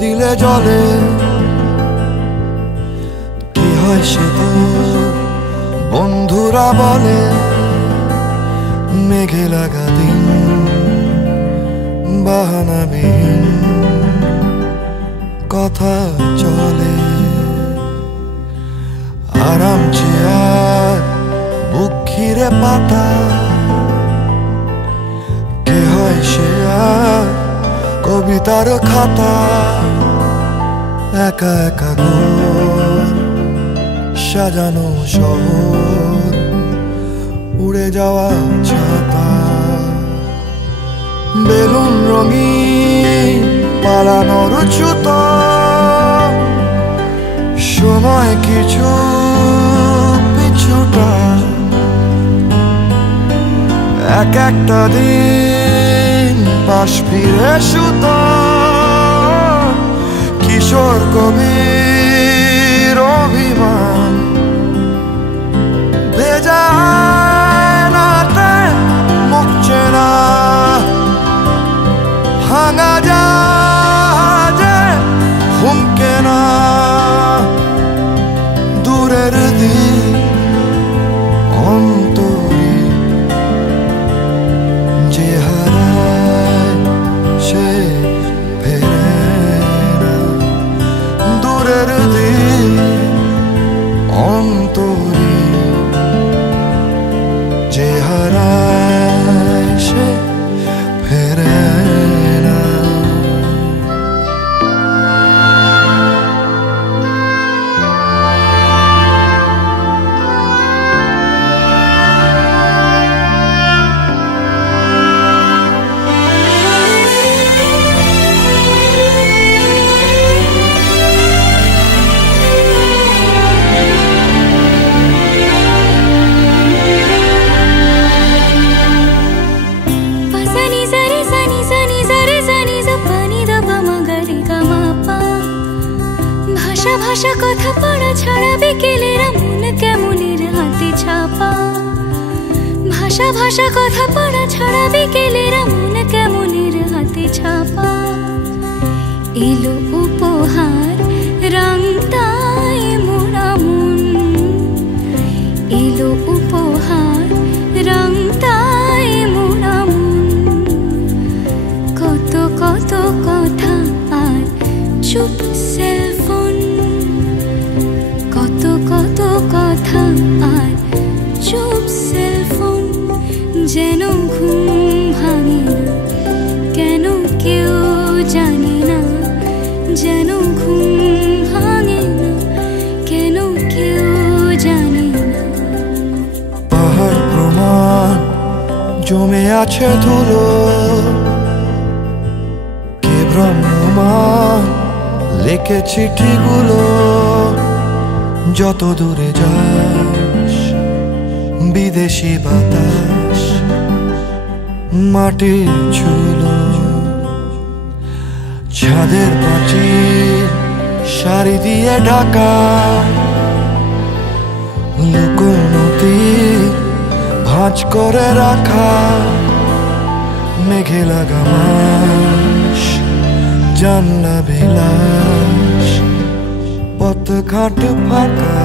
দিলে জলে কি হয় সে তো বন্ধুরা বলে মেঘে লাগা দিন বাহানাবিহীন কথা চলে আরাম চেয়ার বুক ঘিরে পাতা কে হয় সে আর কবিতার খাতা একা একা ঘর সাজানো শহর উড়ে যাওয়া ছাতা বেলুন রঙিন পালানোর ছুতো সময় কিছু পিছুটা এক একটা দিন পাশ ফিরে সুতো কিশোর কবির অভিমান ভেজা নাতে মুখ চেনা ভাঙা জাহাজে হুমকে না দূরের দিন অন্তরে যে হারায় সে ফেরে না দূরের দিন অন্তরে যে হারায় সে ফেরে না। ভাষা কথা পড়া ছাড়া বিকেলের মন কেমনের হাতে ছাপা ভাষা ভাষা কথা পড়া ছাড়া বিকেলের মন কেমনের হাতে ছাপা এলো উপহার রং তাই মোরা মন এলো উপহার রং তাই মোরা মন কত কত কথা আর চুপ সেলফোন কত কত কথা আর চুপ সেলফোন যেন ঘুম ভাঙে না কেন কেউ জানে না যেন ঘুম ভাঙে না কেন কেউ জানে না পাহাড় প্রমাণ জমে আছে ধুলো কে ব্রহ্মমান লেখে চিঠিগুলো যত দূরে যাস বিদেশি বাতাস মাটির চুলো ছাদের পাঁচিল শাড়ি দিয়ে ঢাকা লুকোনতি ভাঁজ করে রাখা মেঘে লাগা মাস জানলা বিলাস পথঘাট ফাঁকা।